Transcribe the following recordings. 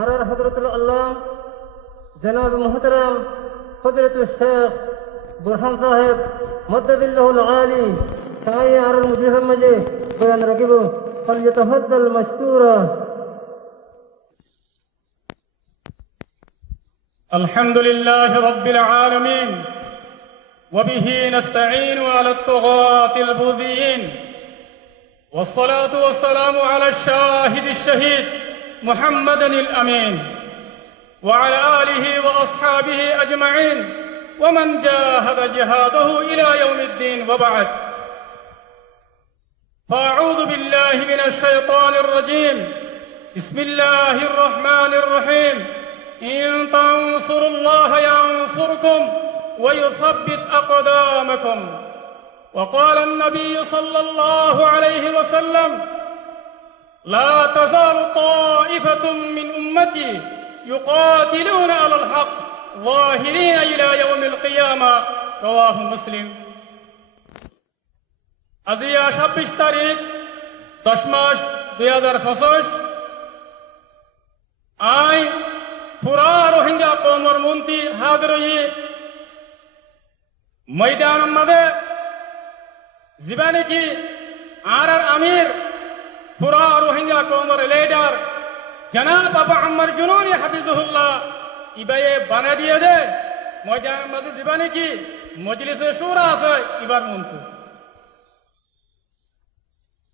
আর হযরতুল আল্লাহ জনাব মুহতারাম হযরতুল শেখ বুরহান সাহেব মদ্দাদিল্লাহুল আলী সাই আর মুজহিদ মাঝে বয়ান রাখিব ফালইতাফাদ্দাল মাশকুরা। الحمد لله رب العالمين وبه نستعين على الطغاة البغيين والصلاة والسلام على الشاهد الشهيد محمد الأمين وعلى آله وأصحابه أجمعين ومن جاهد جهاده إلى يوم الدين وبعد. فأعوذ بالله من الشيطان الرجيم. بسم الله الرحمن الرحيم. إن تنصروا الله ينصركم ويثبت أقدامكم. وقال النبي صلى الله عليه وسلم: لا تزال طائفة من أمتي يقاتلون على الحق ظاهرين إلى يوم القيامة. رواه مسلم. আজিয়া 26 তারিখ 10 মাস 2025 আই পুরা রোহিঙ্গা কওমর মন্ত্রী হাজির হয়ে ময়দান মাঝে জীবানে কি আর আমির পুরা রোহিঙ্গা কওমর লিডার জনাব আবু আম্মার জুনুনি হাফিজুল্লাহ ইবায়ে বানা দিয়ে দে ময়দান মাঝে জীবানে কি মজলিসে শুরা আছে ইবার মন্ত্রী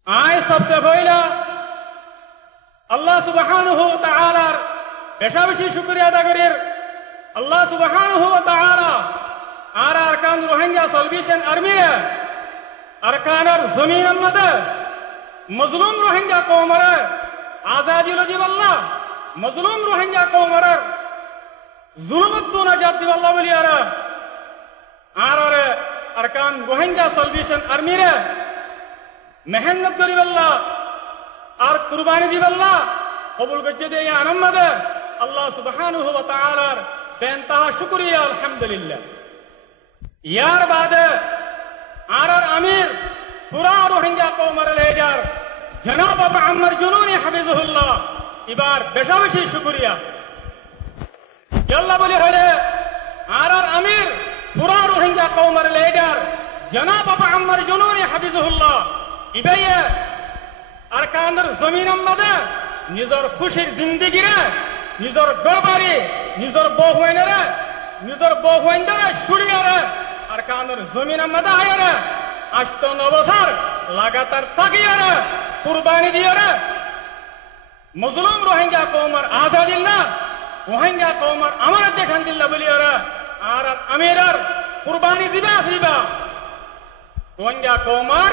আই সবচেয়ে পয়লা আল্লাহ সুবহানাহু ওয়া তাআলার বেশা বেশি শুকরিয়া আদা করির। আল্লাহ সুবহানাহু ওয়া তাআলা আর আরকান রোহিঙ্গা সলভেশন আর্মি আরকানের জমিনের মধ্যে মজলুম রোহিঙ্গা কওমের আজাদি লজিব আল্লাহ মজলুম রোহিঙ্গা কওমের জুলুমত দু নাজাত দিব আল্লাহ বলি আর আরকান রোহিঙ্গা সলভেশন আর্মি রে মেহনত করিব আল্লাহ আর কুরবানি দিব আল্লাহ কবুল করতে দিয়ে আনন্দ আল্লাহ সুবহানাহু ওয়া তাআলার বেনতাহা শুকরিয়া আলহামদুলিল্লাহ। ইয়ার বাদে আর আমির পুরা রোহিঙ্গা কওমের লিডার জনাব আবু আম্মার জুনুনি হাফিজুল্লাহ এবার বেশা বেশি শুকরিয়া আল্লাহ বলি হলে আর আমির পুরা রোহিঙ্গা কওমের লিডার জনাব আবু আম্মার জুনুনি হাফিজুল্লাহ ইবাইয়ে আরকানের জমিনের মধ্যে নিজের খুশির জিন্দিগিরে নিজের গড়বাড়ি নিজের বহুয়াইনরে নিজের বহুয়াইনরে সুরিয়ারে আরকানের জমিনের মধ্যে আয়ারে 8 বছর লাগাতার থাকিয়ারে কুরবানি দিয়ারে মজলুম রোহিঙ্গা কওমের আজাদিল্লাহ রোহিঙ্গা কওমের আমানত দেখান দিল্লাহ বলিয়ারে আর আমিরার কুরবানি দিবা আসিবা রোহিঙ্গা কওমের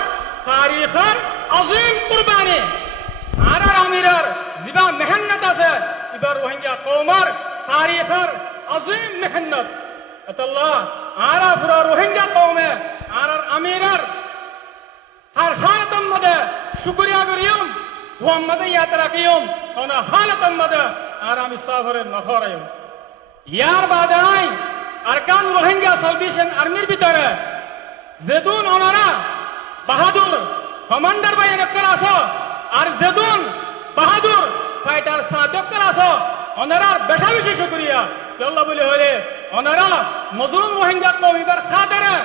তারিখের আজিম কুরবানি আর আমিরার জিবা মেহনত আছে এবার রোহিঙ্গা কওমের তারিখের আজিম মেহনত আল্লাহ আর পুরা রোহিঙ্গা কওমে আর আমিরার আর হালাতের মধ্যে শুকরিয়া করিম মুহাম্মদে ইয়াদ রাখিম কোন হালাতের মধ্যে আর আমি সাবরে নফরাইম। ইয়ার বাদে আই আরকান রোহিঙ্গা সলভেশন আর্মির ভিতরে যেদুন ওনারা বাহাদুর কমান্ডার বাইন করা আছো আর যেদুন বাহাদুর ফাইটার সাদক করা আছো ওনারা বেশা বেশি শুকরিয়া আল্লাহ বলে হলে ওনারা মজলুম রোহিঙ্গা কওমিবার খাতিরে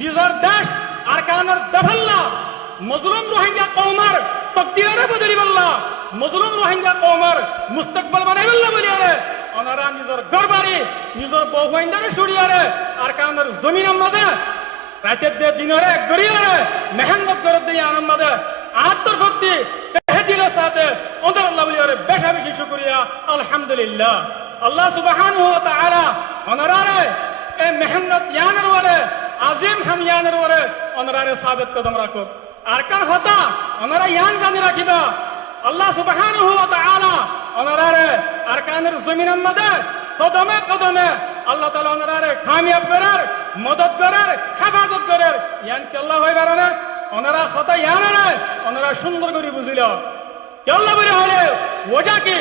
নিজের দেশ আরকানের দফল্লা মজলুম রোহিঙ্গা কওমের তকদিরে বদলি বল্লা মজলুম রোহিঙ্গা কওমের মুস্তাকবাল বানাই বল্লা বলি আরে ওনারা নিজের গড়বাড়ি নিজের বহুয়াইনরে সুরিয়ারে আরকানের জমিনের মাঝে রাতের দিয়ে দিনরে গড়িয়ারে মেহনত করে দিয়ে আনন্দে আত্মশক্তি তেহদিলের সাথে ওদের আল্লাহ বলি আরে বেশা বেশি শুকরিয়া আলহামদুলিল্লাহ। আল্লাহ সুবহানাহু ওয়া তাআলা ওনারে এই মেহনত ইয়ানের ওরে আজিম হামিয়ানের ওরে ওনারে সাবিত কদম রাখো আরকান হতা ওনারা ইয়ান জানি রাখিবা আল্লাহ সুবহানাহু ওয়া তাআলা ওনারে আরকানের জমিনের মধ্যে কদমে কদমে আল্লাহ তাআলা ওনারে কামিয়াব করার মদদ করার হেফাজত করার ইয়ান কি আল্লাহ হইবার না ওনারা হতা ইয়ানে ওনারা সুন্দর করে বুঝিল আল্লাহ বলে হলে ওজা কি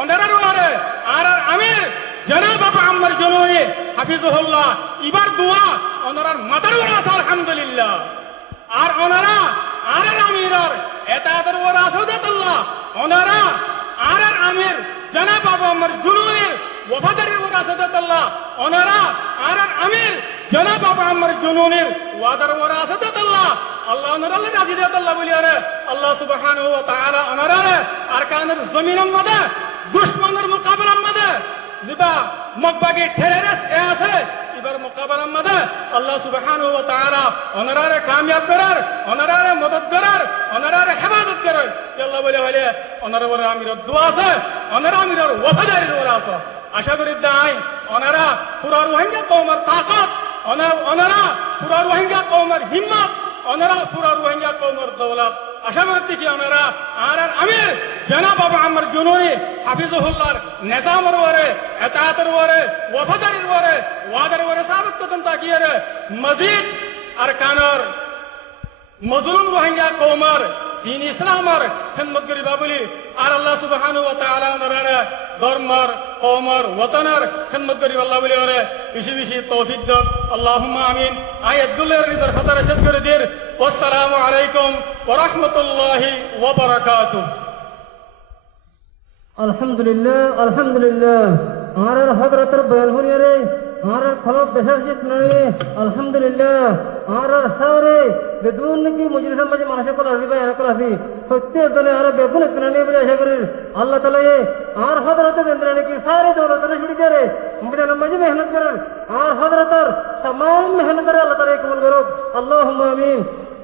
ওনারে ওরে আর আমির জনাব আবু আম্মার জুনুনি হাফিজুল্লাহ ইবার দোয়া ওনার মাথার উপর আছে আলহামদুলিল্লাহ। আর ওনারা আর আমিরার এতাদের ওর আসুদাতুল্লাহ ওনারা আর আমির জনাব আবু আম্মার জুনুনের ওয়াফাদারির ওয়ারাসাত আল্লাহ ওনারা আর আমির জনাব আবু আম্মার জুনুনের ওয়াদার ওয়ারাসাত আল্লাহ আল্লাহ ওনারা রাজি দেত আল্লাহ বলি আরে আল্লাহ সুবহানাহু ওয়া তাআলা ওনারা আরকানের জমিনের মধ্যে দুশমনের মোকাবেলার মধ্যে যেটা মকবাগে ঠেরেস এ আছে এবার মোকাবেলার মধ্যে আল্লাহ সুবহানাহু ওয়া তাআলা ওনারা কামিয়াব করার ওনারা মদদ করার ওনারা হেফাজত করার আল্লাহ বলে বলে ওনারা ওরা আমিরের দোয়া আছে ওনারা আমিরের ওয়াফাদারির ওরা আছে আশা করি দাই ওনারা পুরা রোহিঙ্গা কওমের তাকত ওনারা পুরা রোহিঙ্গা কওমের হিম্মত ওনারা পুরা রোহিঙ্গা কওমের দৌলত আশা করতে কি ওনারা আর আমির জনাব আবু আম্মার জুনুনি হাফিজুহুল্লাহর নিজামের ওরে ইতাআতের ওরে ওয়াফাদারির ওরে ওয়াদার ওরে সাবিত কদম তাকিয়ে রে মজিদ আরকানের মজলুম রোহিঙ্গা কওমের দিন ইসলামের খিদমত করিবা বলি আর আল্লাহ সুবহানাহু ওয়া তাআলা ওনারা ধর্মের কওমের ওয়াতনের খিদমত করিবা আল্লাহ বলি ওরে বেশি বেশি তৌফিক দাও আল্লাহুম্মা আমিন আয়াতুল্লাহর রিজার খাতা রশদ করে দির আসসালামু আলাইকুম ওয়া রাহমাতুল্লাহি ওয়া বারাকাতুহু আলহামদুলিল্লাহ আলহামদুলিল্লাহ আর হযরতের বয়ান শুনিয়ে রে আর খলব বেশাশিত নয় আলহামদুলিল্লাহ আর সারে বেদুন কি মজলিসের মাঝে মানুষের কল আসবে এর কল আসি প্রত্যেক দলে আর বেগুন কিনানি বলে আশা করি আল্লাহ তাআলা আর হযরতের বেন্দ্রানি কি সারে দৌলতের ছুটি করে ময়দানের মাঝে মেহনত করেন আর হযরতের तमाम मेहनत আল্লাহ তাআলা কবুল করুক আল্লাহুম্মা আমিন